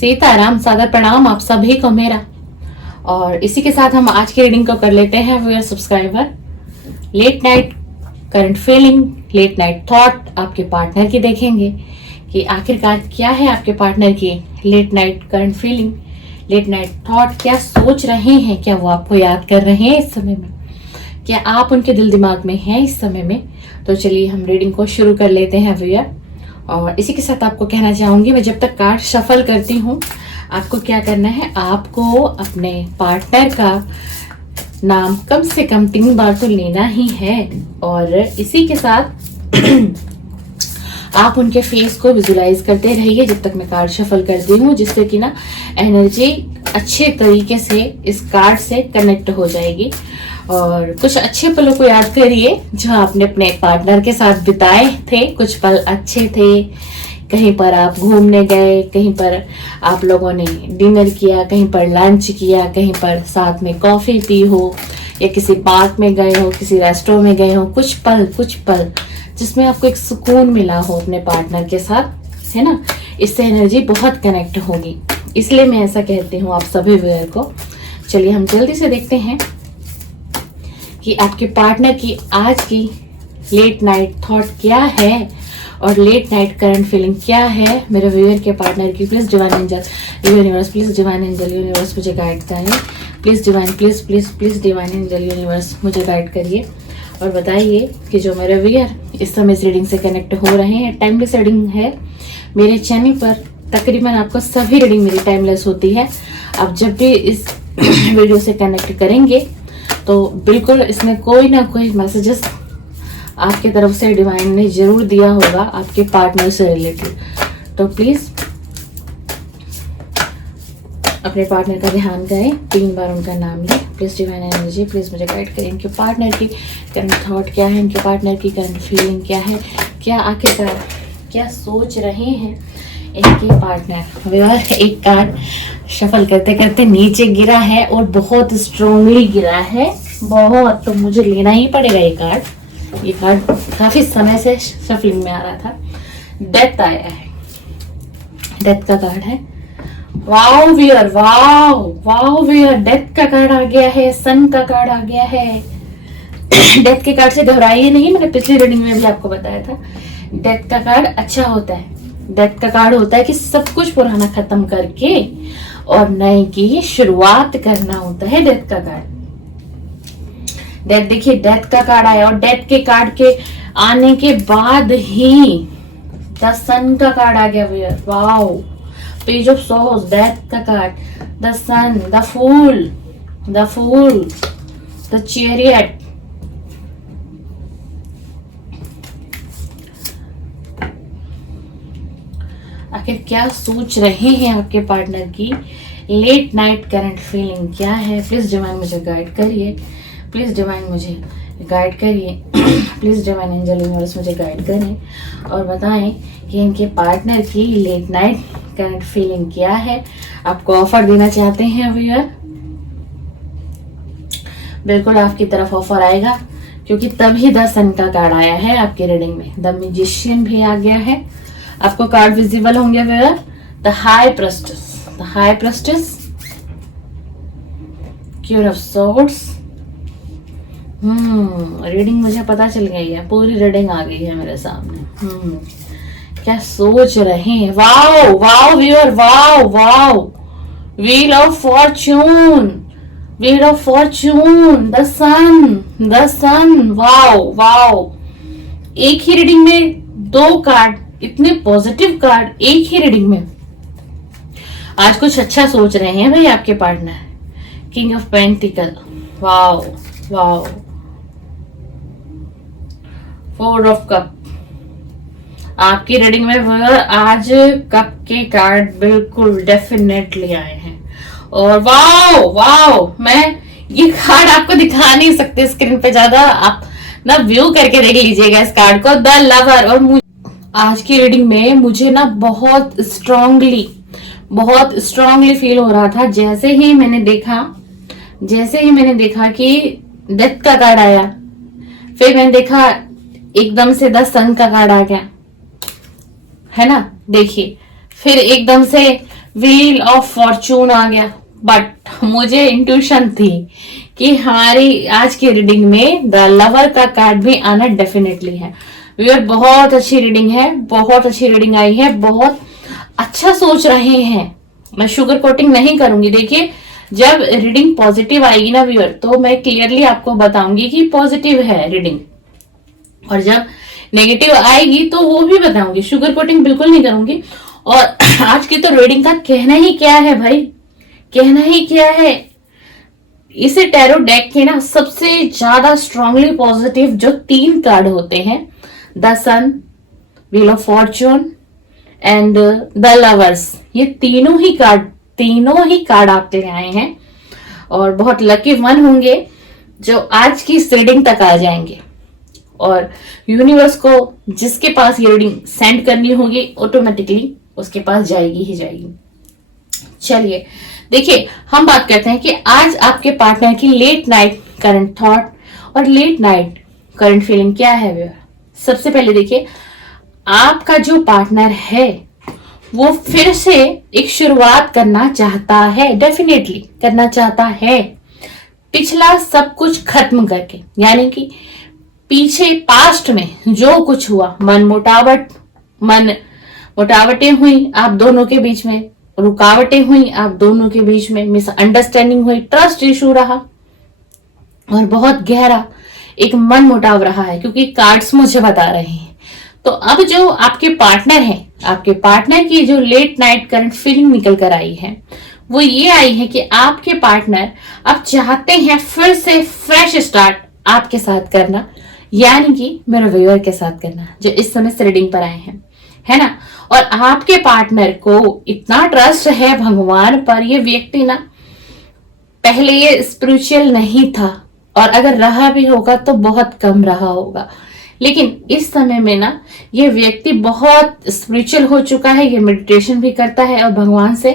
सीताराम, सादर प्रणाम आप सभी को मेरा। और इसी के साथ हम आज की रीडिंग को कर लेते हैं viewer subscriber. Late night current feeling, late night thought आपके पार्टनर की देखेंगे कि आखिरकार क्या है आपके पार्टनर की late night current feeling, late night thought. क्या सोच रहे हैं, क्या वो आपको याद कर रहे हैं इस समय में, क्या आप उनके दिल दिमाग में हैं इस समय में। तो चलिए हम रीडिंग को शुरू कर लेते हैं व्यूअर। और इसी के साथ आपको कहना चाहूंगी, मैं जब तक कार्ड शफल करती हूँ आपको क्या करना है, आपको अपने पार्टनर का नाम कम से कम 3 बार तो लेना ही है। और इसी के साथ आप उनके फेस को विजुलाइज करते रहिए जब तक मैं कार्ड शफल करती हूँ, जिससे कि ना एनर्जी अच्छे तरीके से इस कार्ड से कनेक्ट हो जाएगी। और कुछ अच्छे पलों को याद करिए जो आपने अपने पार्टनर के साथ बिताए थे। कुछ पल अच्छे थे, कहीं पर आप घूमने गए, कहीं पर आप लोगों ने डिनर किया, कहीं पर लंच किया, कहीं पर साथ में कॉफी पी हो, या किसी पार्क में गए हो, किसी रेस्टोरेंट में गए हो। कुछ पल जिसमें आपको एक सुकून मिला हो अपने पार्टनर के साथ, है ना। इससे एनर्जी बहुत कनेक्ट होगी, इसलिए मैं ऐसा कहती हूँ आप सभी व्यूअर को। चलिए हम जल्दी से देखते हैं कि आपके पार्टनर की आज की लेट नाइट थॉट क्या है और लेट नाइट करंट फीलिंग क्या है मेरे व्यूअर के पार्टनर की। Please divine angel universe, please divine angel universe मुझे गाइड करें। Please divine, please please please divine angel universe मुझे गाइड करिए और बताइए कि जो मेरे व्यूअर इस समय इस रीडिंग से कनेक्ट हो रहे हैं। टाइमलेस रीडिंग है मेरे चैनल पर, तकरीबन आपको सभी रीडिंग मेरी टाइमलेस होती है। आप जब भी इस वीडियो से कनेक्ट करेंगे तो बिल्कुल इसमें कोई ना कोई मैसेजेस आपकी तरफ से डिवाइन ने जरूर दिया होगा आपके पार्टनर से रिलेटेड। तो प्लीज अपने पार्टनर का ध्यान करें, 3 बार उनका नाम लें। प्लीज डिवाइन एनर्जी प्लीज मुझे गाइड करें। इनके पार्टनर की करंट थॉट क्या है, इनके पार्टनर की करंट फीलिंग क्या है, क्या आखिरकार क्या सोच रहे हैं इनके पार्टनर। व्यूअर एक कार्ड शफल करते करते नीचे गिरा है और बहुत स्ट्रांगली गिरा है, बहुत। तो मुझे लेना ही पड़ेगा ये कार्ड। ये कार्ड काफी समय से शफलिंग में आ रहा था। डेथ आया है, डेथ का कार्ड है। Wow viewer, wow wow viewer, death का कार्ड आ गया है, सन का कार्ड आ गया है। डेथ के कार्ड से घबराइए नहीं, मैंने पिछली रीडिंग में भी आपको बताया था। डेथ का कार्ड अच्छा होता है। डेथ का कार्ड होता है कि सब कुछ पुराना खत्म करके और नए की शुरुआत करना होता है डेथ का कार्ड। डेथ, देखिए डेथ का कार्ड आया और डेथ के कार्ड के आने के बाद ही द सन का कार्ड आ गया viewer. Wow, page of swords, death का card, the sun, the fool, the chariot. आखिर क्या सोच रहे हैं आपके पार्टनर की लेट नाइट करंट फीलिंग क्या है। प्लीज डिवाइन मुझे गाइड करिए, प्लीज डिवाइन मुझे गाइड करिए। प्लीज डिवाइन एंजल यूनिवर्स मुझे गाइड करें और बताएं कि इनके पार्टनर की लेट नाइट करंट फीलिंग क्या है। आपको ऑफर देना चाहते हैं व्यूअर, बिल्कुल आपकी तरफ ऑफर आएगा, क्योंकि तभी द सन का कार्ड आया है आपकी रीडिंग में। द मैजिशियन भी आ गया है, आपको कार्ड विजिबल होंगे viewer. The high prestige, the high prestige, queen of swords. Reading मुझे पता चल गई है, पूरी रीडिंग आ गई है मेरे सामने। क्या सोच रहे हैं। Wow wow viewer, wow wow, wheel of fortune, wheel of fortune, the sun. Wow wow, एक ही रीडिंग में 2 कार्ड, इतने पॉजिटिव कार्ड एक ही रीडिंग में। आज कुछ अच्छा सोच रहे हैं भाई आपके partner. King of pentacle, wow wow, 4 of cup. आपकी रीडिंग में आज कप के कार्ड बिल्कुल डेफिनेटली आए हैं। और वाओ वाओ, मैं ये कार्ड आपको दिखा नहीं सकते स्क्रीन पे, ज्यादा आप ना व्यू करके देख लीजिएगा इस कार्ड को। The lover. और आज की रीडिंग में मुझे ना बहुत स्ट्रांगली फील हो रहा था, जैसे ही मैंने देखा कि डेथ का कार्ड आया, फिर मैंने देखा एकदम से द सन का कार्ड आ गया, है ना। देखिए फिर एकदम से व्हील ऑफ फॉर्चून आ गया, बट मुझे इंट्यूशन थी कि हमारी आज की रीडिंग में द लवर का कार्ड भी आना डेफिनेटली है। व्यूअर बहुत अच्छी रीडिंग है, बहुत अच्छी रीडिंग आई है, बहुत अच्छा सोच रहे हैं। मैं शुगर कोटिंग नहीं करूंगी। देखिए, जब रीडिंग पॉजिटिव आएगी ना व्यूअर, तो मैं क्लियरली आपको बताऊंगी कि पॉजिटिव है रीडिंग, और जब नेगेटिव आएगी तो वो भी बताऊंगी। शुगर कोटिंग बिल्कुल नहीं करूंगी। और आज की तो रीडिंग का कहना ही क्या है भाई, कहना ही क्या है। इसे टैरो डेक के ना सबसे ज्यादा स्ट्रांगली पॉजिटिव जो 3 कार्ड होते हैं, the sun, wheel of fortune and the lovers, ये तीनों ही कार्ड आपके लिए आए हैं। और बहुत लकी वन होंगे जो आज की इस रीडिंग तक आ जाएंगे, और यूनिवर्स को जिसके पास ये रीडिंग सेंड करनी होगी ऑटोमेटिकली उसके पास जाएगी ही जाएगी। चलिए देखिए, हम बात करते हैं कि आज आपके पार्टनर की लेट नाइट करंट थॉट और लेट नाइट करंट फीलिंग क्या है। सबसे पहले देखिए, आपका जो पार्टनर है वो फिर से एक शुरुआत करना चाहता है, डेफिनेटली करना चाहता है, पिछला सब कुछ खत्म करके। यानी कि पीछे पास्ट में जो कुछ हुआ, मन मोटावटें हुई आप दोनों के बीच में, रुकावटें हुई आप दोनों के बीच में, मिसअंडरस्टैंडिंग हुई, ट्रस्ट इशू रहा, और बहुत गहरा एक मन मुटाव रहा है, क्योंकि कार्ड्स मुझे बता रहे हैं। तो अब जो आपके पार्टनर है, आपके पार्टनर की जो लेट नाइट करंट फीलिंग निकल कर आई है, वो ये आई है कि आपके पार्टनर अब चाहते हैं फिर से फ्रेश स्टार्ट आपके साथ करना, यानी कि मेरे व्यूअर के साथ करना जो इस समय से रीडिंग पर आए हैं, है ना। और आपके पार्टनर को इतना ट्रस्ट है भगवान पर, ये व्यक्ति ना पहले ये स्पिरिचुअल नहीं था, और अगर रहा भी होगा तो बहुत कम रहा होगा, लेकिन इस समय में ना ये व्यक्ति बहुत स्पिरिचुअल हो चुका है। ये मेडिटेशन भी करता है और भगवान से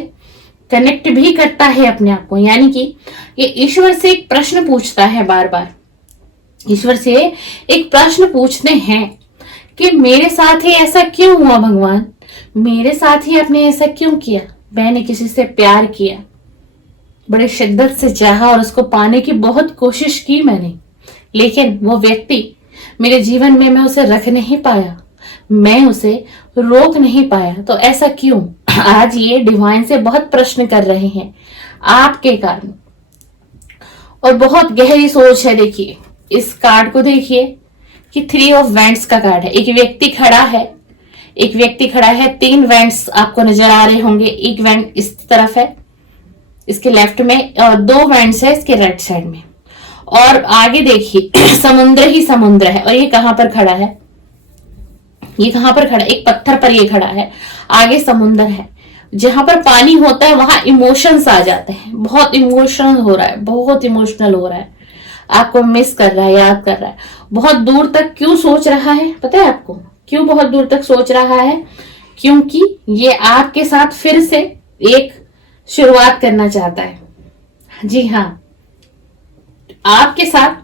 कनेक्ट भी करता है अपने आप को। यानी कि ये ईश्वर से एक प्रश्न पूछता है, बार बार ईश्वर से एक प्रश्न पूछते हैं कि मेरे साथ ही ऐसा क्यों हुआ भगवान, मेरे साथ ही आपने ऐसा क्यों किया। मैंने किसी से प्यार किया, बड़े शिद्दत से चाहा और उसको पाने की बहुत कोशिश की मैंने, लेकिन वो व्यक्ति मेरे जीवन में, मैं उसे रख नहीं पाया, मैं उसे रोक नहीं पाया, तो ऐसा क्यों। आज ये डिवाइन से बहुत प्रश्न कर रहे हैं आपके कारण, और बहुत गहरी सोच है। देखिए इस कार्ड को देखिए कि 3 ऑफ वैंड्स का कार्ड है। एक व्यक्ति खड़ा है, 3 वैंड्स आपको नजर आ रहे होंगे। एक वैंड इस तरफ है इसके लेफ्ट में, और 2 वैंड्स है इसके राइट साइड में, और आगे देखिए समुद्र ही समुद्र है। और ये कहां पर खड़ा है, ये कहां पर खड़ा है, एक पत्थर पर ये खड़ा है, आगे समुद्र है। जहां पर पानी होता है वहां इमोशंस आ जाते हैं, बहुत इमोशनल हो रहा है, बहुत इमोशनल हो रहा है, आपको मिस कर रहा है, याद कर रहा है, बहुत दूर तक क्यों सोच रहा है, पता है आपको क्यों बहुत दूर तक सोच रहा है, क्योंकि ये आपके साथ फिर से एक शुरुआत करना चाहता है। जी हाँ, आपके साथ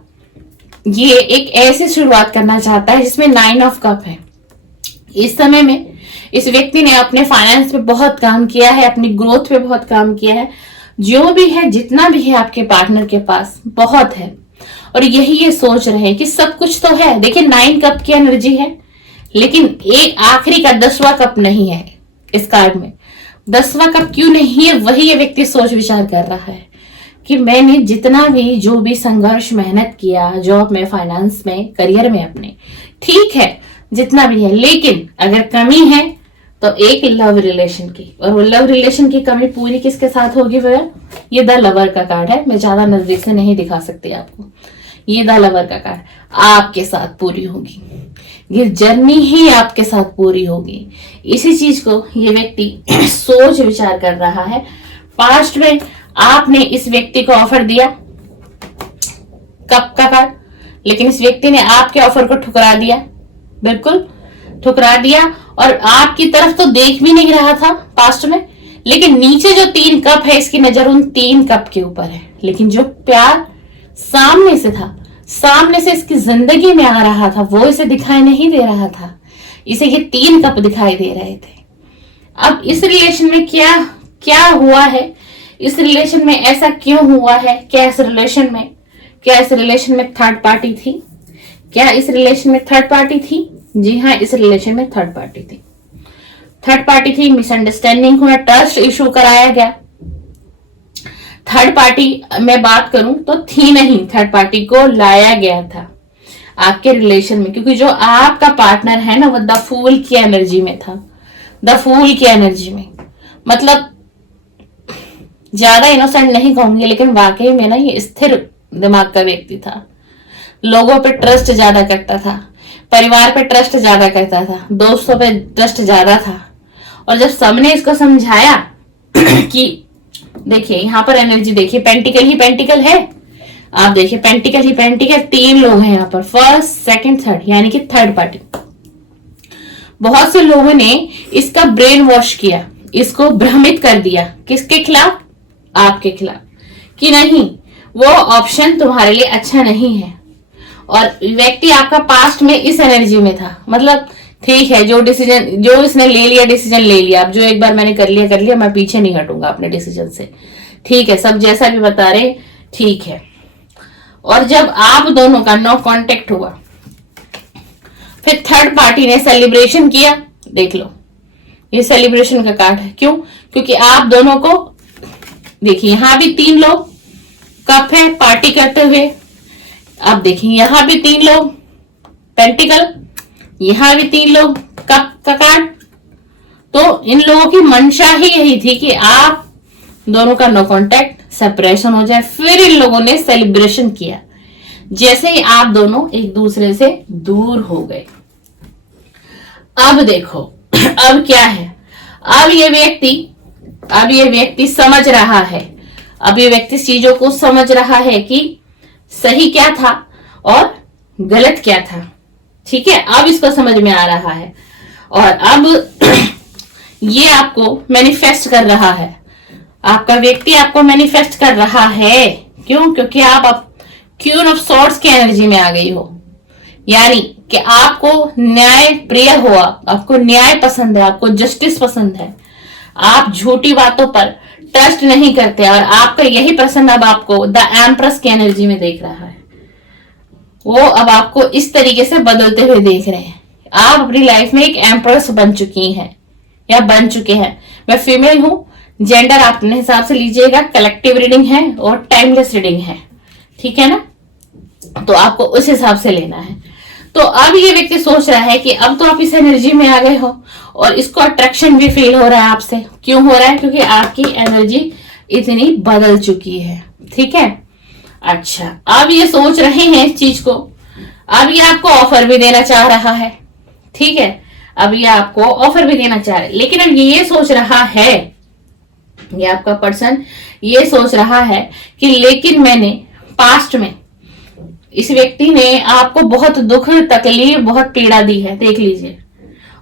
ये एक ऐसी शुरुआत करना चाहता है जिसमें 9 ऑफ कप है। इस समय में इस व्यक्ति ने अपने फाइनेंस पे बहुत काम किया है, अपनी ग्रोथ पे बहुत काम किया है, जो भी है जितना भी है आपके पार्टनर के पास बहुत है, और यही ये सोच रहे हैं कि सब कुछ तो है। देखिए 9 कप की एनर्जी है, लेकिन एक आखिरी का 10वां कप नहीं है इस कार्ड में। 10वां कप क्यों नहीं है, वही ये व्यक्ति सोच विचार कर रहा है कि मैंने जितना भी जो भी संघर्ष मेहनत किया जॉब में, फाइनेंस में, करियर में अपने, ठीक है जितना भी है, लेकिन अगर कमी है तो एक लव रिलेशन की, और वो लव रिलेशन की कमी पूरी किसके साथ होगी भैया, ये द लवर का कार्ड है। मैं ज्यादा नजदीक से नहीं दिखा सकती आपको, ये द लवर का कार्ड आपके साथ पूरी होगी, ये जर्नी ही आपके साथ पूरी होगी। इसी चीज को ये व्यक्ति सोच विचार कर रहा है। पास्ट में आपने इस व्यक्ति को ऑफर दिया कप का कार्ड, लेकिन इस व्यक्ति ने आपके ऑफर को ठुकरा दिया, बिल्कुल ठुकरा दिया, और आपकी तरफ तो देख भी नहीं रहा था पास्ट में, लेकिन नीचे जो 3 कप है इसकी नजर उन 3 कप के ऊपर है। लेकिन जो प्यार सामने से था, सामने से इसकी जिंदगी में आ रहा था, वो इसे दिखाई नहीं दे रहा था, इसे ये 3 कप दिखाई दे रहे थे। अब इस रिलेशन में क्या क्या हुआ है इस रिलेशन में, ऐसा क्यों हुआ है, क्या इस रिलेशन में थर्ड पार्टी थी, क्या इस रिलेशन में थर्ड पार्टी थी? जी हाँ, इस रिलेशन में थर्ड पार्टी थी। मिसअंडरस्टैंडिंग हुआ, ट्रस्ट इशू कराया गया। थर्ड पार्टी मैं बात करूं तो थी नहीं, थर्ड पार्टी को लाया गया था आपके रिलेशन में, क्योंकि जो आपका पार्टनर है ना वो द फूल की एनर्जी में था। द फूल की एनर्जी में मतलब ज्यादा इनोसेंट नहीं कहूंगी, लेकिन वाकई में ना ये स्थिर दिमाग का व्यक्ति था। लोगों पे ट्रस्ट ज्यादा करता था, परिवार पे ट्रस्ट ज्यादा करता था, दोस्तों पे ट्रस्ट ज्यादा था। और जब सबने इसको समझाया कि देखिए यहाँ पर एनर्जी देखिए, पेंटिकल ही पेंटिकल है, आप देखिए पेंटिकल ही पेंटिकल, 3 लोग हैं यहाँ पर, फर्स्ट सेकंड थर्ड, यानी कि थर्ड पार्टी। बहुत से लोगों ने इसका ब्रेन वॉश किया, इसको भ्रमित कर दिया, किसके खिलाफ? आपके खिलाफ, कि नहीं वो ऑप्शन तुम्हारे लिए अच्छा नहीं है। और व्यक्ति आपका पास्ट में इस एनर्जी में था, मतलब ठीक है, जो इसने ले लिया डिसीजन ले लिया, अब जो एक बार मैंने कर लिया, मैं पीछे नहीं हटूंगा अपने डिसीजन से, ठीक है, सब जैसा भी बता रहे ठीक है। और जब आप दोनों का नो कांटेक्ट हुआ, फिर थर्ड पार्टी ने सेलिब्रेशन किया, देख लो ये सेलिब्रेशन का कार्ड है। क्यों? क्योंकि आप दोनों को देखिए, यहां भी 3 लोग कप है पार्टी करते हुए, अब देखिए यहां भी 3 लोग पेंटिकल, यहां भी 3 लोग कप का कार्ड। तो इन लोगों की मंशा ही यही थी कि आप दोनों का नो कांटेक्ट, सेपरेशन हो जाए। फिर इन लोगों ने सेलिब्रेशन किया जैसे ही आप दोनों एक दूसरे से दूर हो गए। अब देखो अब क्या है, अब ये व्यक्ति समझ रहा है, अब ये व्यक्ति चीजों को समझ रहा है कि सही क्या था और गलत क्या था, ठीक है, अब इसको समझ में आ रहा है। और अब ये आपको मैनिफेस्ट कर रहा है, आपका व्यक्ति आपको मैनिफेस्ट कर रहा है। क्यों? क्योंकि आप क्वीन ऑफ सॉर्ड्स की एनर्जी में आ गई हो, यानी कि आपको न्याय प्रिय हुआ, आपको न्याय पसंद है, आपको जस्टिस पसंद है, आप झूठी बातों पर ट्रस्ट नहीं करते, और आपका यही पसंद अब आपको द एम्प्रेस की एनर्जी में देख रहा है। वो अब आपको इस तरीके से बदलते हुए देख रहे हैं। आप अपनी लाइफ में एक एम्प्रेस बन चुकी हैं या बन चुके हैं। मैं फीमेल हूं, जेंडर आप अपने हिसाब से लीजिएगा, कलेक्टिव रीडिंग है और टाइमलेस रीडिंग है, ठीक है ना, तो आपको उस हिसाब से लेना है। तो अब ये व्यक्ति सोच रहा है कि अब तो आप इस एनर्जी में आ गए हो और इसको अट्रैक्शन भी फील हो रहा है आपसे। क्यों हो रहा है? क्योंकि आपकी एनर्जी इतनी बदल चुकी है, ठीक है। अच्छा, अब ये सोच रहे हैं इस चीज को, अब ये आपको ऑफर भी देना चाह रहा है, ठीक है, अब ये आपको ऑफर भी देना चाह रहा है, लेकिन अब ये सोच रहा है, ये आपका पर्सन ये सोच रहा है कि लेकिन मैंने पास्ट में इस व्यक्ति ने आपको बहुत दुख, तकलीफ, बहुत पीड़ा दी है, देख लीजिए,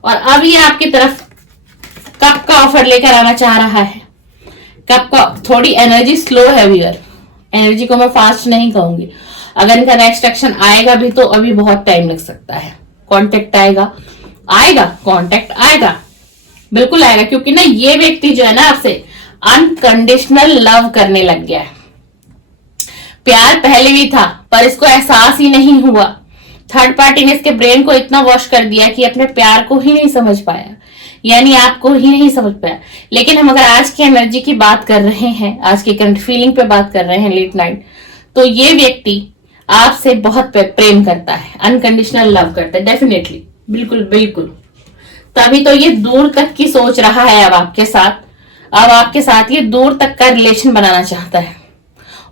और अब ये आपकी तरफ कप का ऑफर लेकर आना चाह रहा है। कप का थोड़ी एनर्जी स्लो है व्यूअर, एनर्जी को मैं फास्ट नहीं कहूंगी। अगर इनका नेक्स्ट एक्शन आएगा भी तो अभी बहुत टाइम लग सकता है। कांटेक्ट आएगा, कांटेक्ट आएगा, बिल्कुल आएगा, क्योंकि ना ये व्यक्ति जो है ना आपसे अनकंडीशनल लव करने लग गया है। प्यार पहले भी था पर इसको एहसास ही नहीं हुआ। थर्ड पार्टी ने इसके ब्रेन को इतना वॉश कर दिया कि अपने प्यार को ही नहीं समझ पाया, यानी आपको ही नहीं समझ पाया। लेकिन हम अगर आज की एनर्जी की बात कर रहे हैं, आज की करंट फीलिंग पे बात कर रहे हैं लेट नाइट, तो ये व्यक्ति आपसे बहुत प्रेम करता है, अनकंडीशनल लव करता है, डेफिनेटली, बिल्कुल बिल्कुल। तभी तो ये दूर तक की सोच रहा है अब आपके साथ ये दूर तक का रिलेशन बनाना चाहता है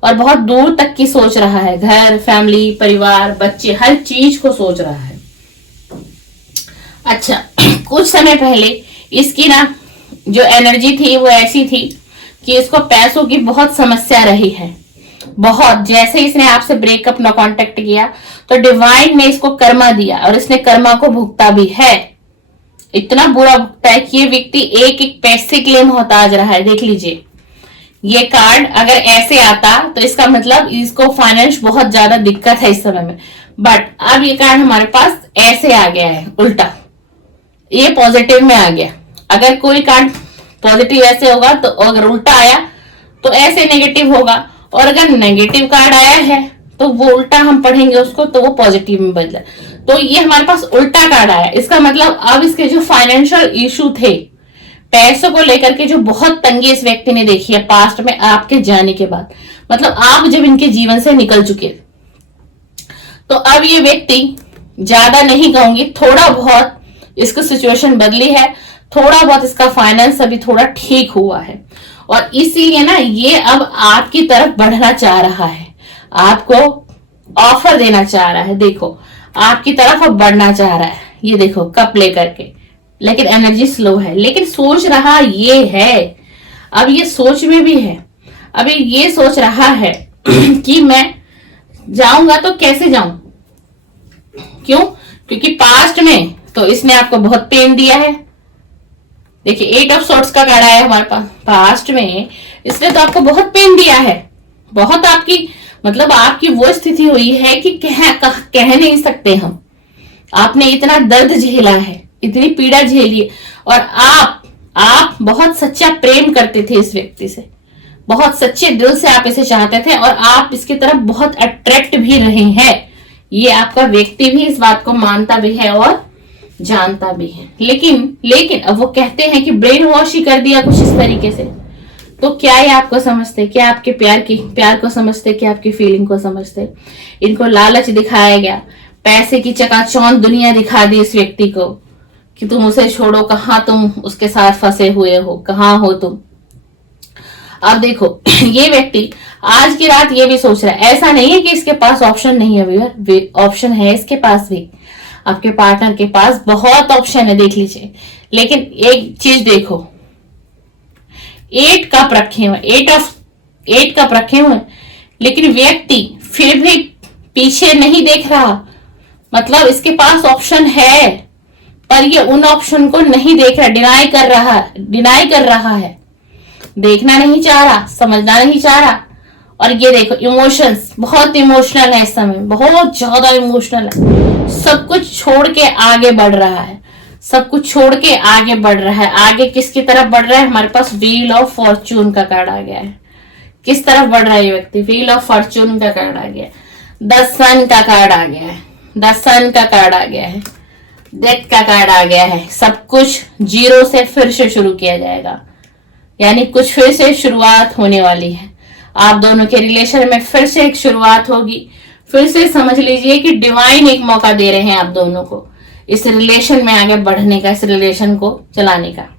और बहुत दूर तक की सोच रहा है, घर, फैमिली, परिवार, बच्चे, हर चीज को सोच रहा है। अच्छा, कुछ समय पहले इसकी ना जो एनर्जी थी वो ऐसी थी कि इसको पैसों की बहुत समस्या रही है, बहुत। जैसे इसने आपसे ब्रेकअप, नो कांटेक्ट किया तो डिवाइन ने इसको कर्मा दिया और इसने कर्मा को भुगता भी है, इतना बुरा भुगता है कि ये व्यक्ति एक एक पैसे के लिए मोहताज रहा है। देख लीजिए, ये कार्ड अगर ऐसे आता तो इसका मतलब इसको फाइनेंस बहुत ज्यादा दिक्कत है इस समय में, बट अब ये कार्ड हमारे पास ऐसे आ गया है उल्टा, ये पॉजिटिव में आ गया। अगर कोई कार्ड पॉजिटिव ऐसे होगा, तो अगर उल्टा आया तो ऐसे नेगेटिव होगा, और अगर नेगेटिव कार्ड आया है तो वो उल्टा हम पढ़ेंगे उसको तो वो पॉजिटिव में बदला। तो ये हमारे पास उल्टा कार्ड आया, इसका मतलब अब इसके जो फाइनेंशियल इशू थे, पैसों को लेकर के जो बहुत तंगी इस व्यक्ति ने देखी है पास्ट में आपके जाने के बाद, मतलब आप जब इनके जीवन से निकल चुके, तो अब ये व्यक्ति, ज्यादा नहीं कहूंगी, थोड़ा बहुत इसकी सिचुएशन बदली है, थोड़ा बहुत इसका फाइनेंस अभी थोड़ा ठीक हुआ है, और इसीलिए ना ये अब आपकी तरफ बढ़ना चाह रहा है, आपको ऑफर देना चाह रहा है। देखो आपकी तरफ अब बढ़ना चाह रहा है, ये देखो कप लेकर के, लेकिन एनर्जी स्लो है, लेकिन सोच रहा ये है, अब ये सोच में भी है, अभी ये सोच रहा है कि मैं जाऊंगा तो कैसे जाऊं, क्यों? क्योंकि पास्ट में तो इसने आपको बहुत पेन दिया है। देखिए 8 ऑफ सोर्ड्स का कार्ड आया है हमारे पास, पास्ट में इसने तो आपको बहुत पेन दिया है, बहुत आपकी, मतलब आपकी वो स्थिति हुई है कि कह नहीं सकते हम, आपने इतना दर्द झेला है, इतनी पीड़ा झेली है, और आप बहुत सच्चा प्रेम करते थे इस व्यक्ति से, बहुत सच्चे दिल से आप इसे चाहते थे, और आप इसकी तरफ बहुत अट्रैक्ट भी रहे हैं। ये आपका व्यक्ति भी इस बात को मानता भी है और जानता भी है, लेकिन अब वो कहते हैं कि ब्रेन वॉश ही कर दिया कुछ इस तरीके से। तो क्या ये आपको समझते, क्या आपके प्यार को समझते, क्या आपकी फीलिंग को समझते? इनको लालच दिखाया गया, पैसे की चकाचौंध दुनिया दिखा दी इस व्यक्ति को कि तुम उसे छोड़ो, कहां तुम उसके साथ फंसे हुए हो, कहां हो तुम। अब देखो ये व्यक्ति आज की रात ये भी सोच रहा है, ऐसा नहीं है कि इसके पास ऑप्शन नहीं है व्यूअर, ऑप्शन है इसके पास भी, आपके पार्टनर के पास बहुत ऑप्शन है, देख लीजिए। लेकिन एक चीज देखो, 8 कप रखे हुए, 8 कप रखे हुए, लेकिन व्यक्ति फिर भी पीछे नहीं देख रहा, मतलब इसके पास ऑप्शन है पर ये उन ऑप्शन को नहीं देख रहा, डिनाई कर रहा है, देखना नहीं चाह रहा, समझना नहीं चाह रहा। और ये देखो इमोशंस, बहुत इमोशनल है इस समय, बहुत ज्यादा इमोशनल है, सब कुछ छोड़ के आगे बढ़ रहा है, सब कुछ छोड़ के आगे बढ़ रहा है। आगे किसकी तरफ बढ़ रहा है? हमारे पास व्हील ऑफ फॉर्चून का कार्ड आ गया है। किस तरफ बढ़ रहा है ये व्यक्ति? व्हील ऑफ फॉर्चून का कार्ड आ गया, द सन का कार्ड आ गया है, द सन का कार्ड आ गया है, डेथ का कार्ड आ गया है। सब कुछ जीरो से फिर से शुरू किया जाएगा, यानी कुछ फिर से शुरुआत होने वाली है। आप दोनों के रिलेशन में फिर से एक शुरुआत होगी। फिर से समझ लीजिए कि डिवाइन एक मौका दे रहे हैं आप दोनों को इस रिलेशन में आगे बढ़ने का, इस रिलेशन को चलाने का।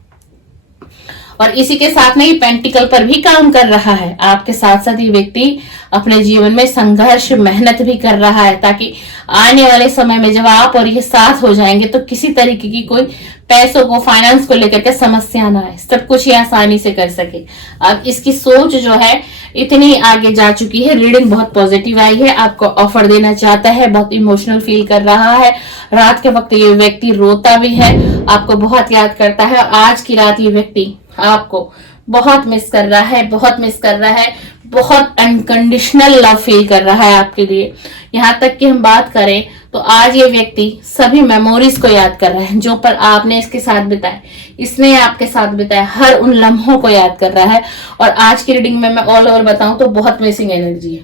और इसी के साथ में ये पेंटिकल पर भी काम कर रहा है। आपके साथ साथ ये व्यक्ति अपने जीवन में संघर्ष, मेहनत भी कर रहा है, ताकि आने वाले समय में जब आप और ये साथ हो जाएंगे तो किसी तरीके की कोई पैसों को, फाइनेंस को लेकर के समस्या ना आए, सब कुछ ये आसानी से कर सके। अब इसकी सोच जो है इतनी आगे जा चुकी है, रीडिंग बहुत पॉजिटिव आई है, आपको ऑफर देना चाहता है, बहुत इमोशनल फील कर रहा है। रात के वक्त ये व्यक्ति रोता भी है, आपको बहुत याद करता है। आज की रात ये व्यक्ति आपको बहुत मिस कर रहा है, बहुत मिस कर रहा है, बहुत अनकंडीशनल लव फील कर रहा है आपके लिए। यहाँ तक कि हम बात करें तो आज ये व्यक्ति सभी मेमोरीज को याद कर रहा है जो पर आपने इसके साथ बिताए, इसने आपके साथ बिताए, हर उन लम्हों को याद कर रहा है। और आज की रीडिंग में मैं ऑल ओवर बताऊं तो बहुत मिसिंग एनर्जी है,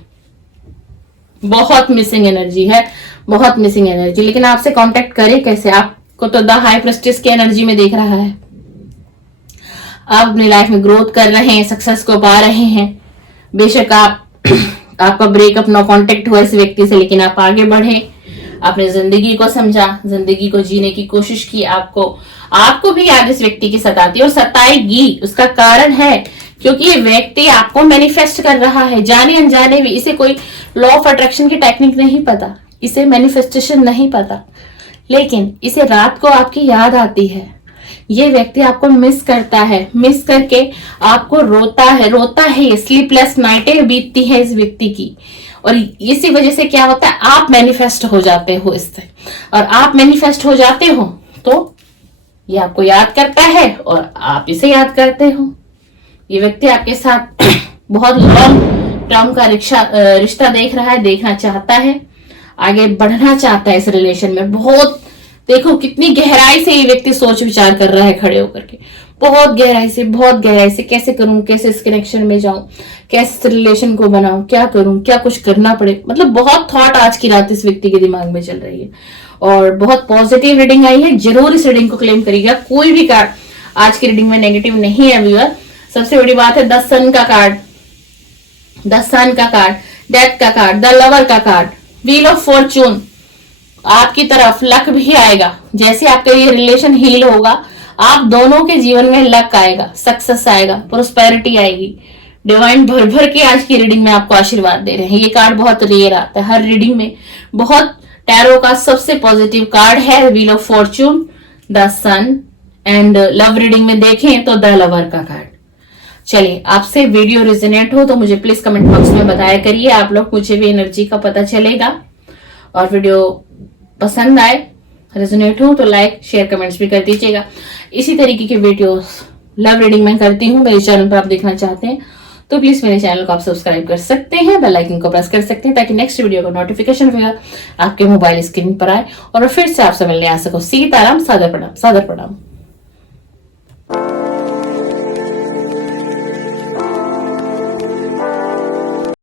बहुत मिसिंग एनर्जी है, बहुत मिसिंग एनर्जी। लेकिन आपसे कांटेक्ट करे कैसे? आपको तो द हाई प्रेस्टिस की एनर्जी में देख रहा है। आप अपनी लाइफ में ग्रोथ कर रहे हैं, सक्सेस को पा रहे हैं। बेशक आपका ब्रेकअप, नो कांटेक्ट हुआ इस व्यक्ति से, लेकिन आप आगे बढ़े, आपने जिंदगी को समझा, जिंदगी को जीने की कोशिश की। आपको भी याद इस व्यक्ति की सताती और सताएगी। उसका कारण है क्योंकि ये व्यक्ति आपको मैनिफेस्ट कर रहा है, जाने अनजाने भी। इसे कोई लॉ ऑफ अट्रैक्शन की टेक्निक नहीं पता, इसे मैनिफेस्टेशन नहीं पता, लेकिन इसे रात को आपकी याद आती है। ये व्यक्ति आपको मिस करता है, मिस करके आपको रोता है। ये स्लीपलेस नाइटें बीतती है इस व्यक्ति की, और इसी वजह से क्या होता है, आप मैनिफेस्ट हो जाते हो इससे। और आप मैनिफेस्ट हो जाते हो तो ये आपको याद करता है और आप इसे याद करते हो। ये व्यक्ति आपके साथ बहुत लॉन्ग टर्म का रिश्ता देख रहा है, देखना चाहता है, आगे बढ़ना चाहता है इस रिलेशन में। बहुत देखो कितनी गहराई से ये व्यक्ति सोच विचार कर रहा है खड़े होकर के, बहुत गहराई से कैसे करूं, कैसे इस कनेक्शन में जाऊं, कैसे इस रिलेशन को बनाऊं, क्या करूं, क्या कुछ करना पड़े, मतलब बहुत थॉट आज की रात इस व्यक्ति के दिमाग में चल रही है और बहुत पॉजिटिव रीडिंग आई है। जरूर इस रीडिंग को क्लेम करिएगा। कोई भी कार्ड आज की रीडिंग में नेगेटिव नहीं है व्यूअर। सबसे बड़ी बात है द सन का कार्ड, डेथ का कार्ड, द लवर का कार्ड, व्हील ऑफ फॉर्चून। आपकी तरफ लक भी आएगा। जैसे आपका ये रिलेशन हील होगा, आप दोनों के जीवन में लक आएगा, सक्सेस आएगा, प्रोस्पेरिटी आएगी। डिवाइन भर भर के आज की रीडिंग में आपको आशीर्वाद दे रहे हैं। ये कार्ड बहुत रेयर आता है हर रीडिंग में। बहुत टैरो का सबसे पॉजिटिव कार्ड है wheel of fortune, the sun and love reading में देखें तो द लवर का कार्ड। चलिए, आपसे वीडियो रिजोनेट हो तो मुझे प्लीज कमेंट बॉक्स में बताया करिए आप लोग, मुझे भी एनर्जी का पता चलेगा। और वीडियो पसंद आए, रेजोनेट हो तो लाइक शेयर कमेंट्स भी कर दीजिएगा। इसी तरीके की वीडियोस लव रीडिंग में करती हूँ। मेरे चैनल पर आप देखना चाहते हैं तो प्लीज मेरे चैनल को आप सब्सक्राइब कर सकते हैं, बेल आइकन को प्रेस कर सकते हैं ताकि नेक्स्ट वीडियो का नोटिफिकेशन वगैरह आपके मोबाइल स्क्रीन पर आए और फिर से आपसे मिलने आ सको। सीताराम, सादर प्रणाम, सादर प्रणाम।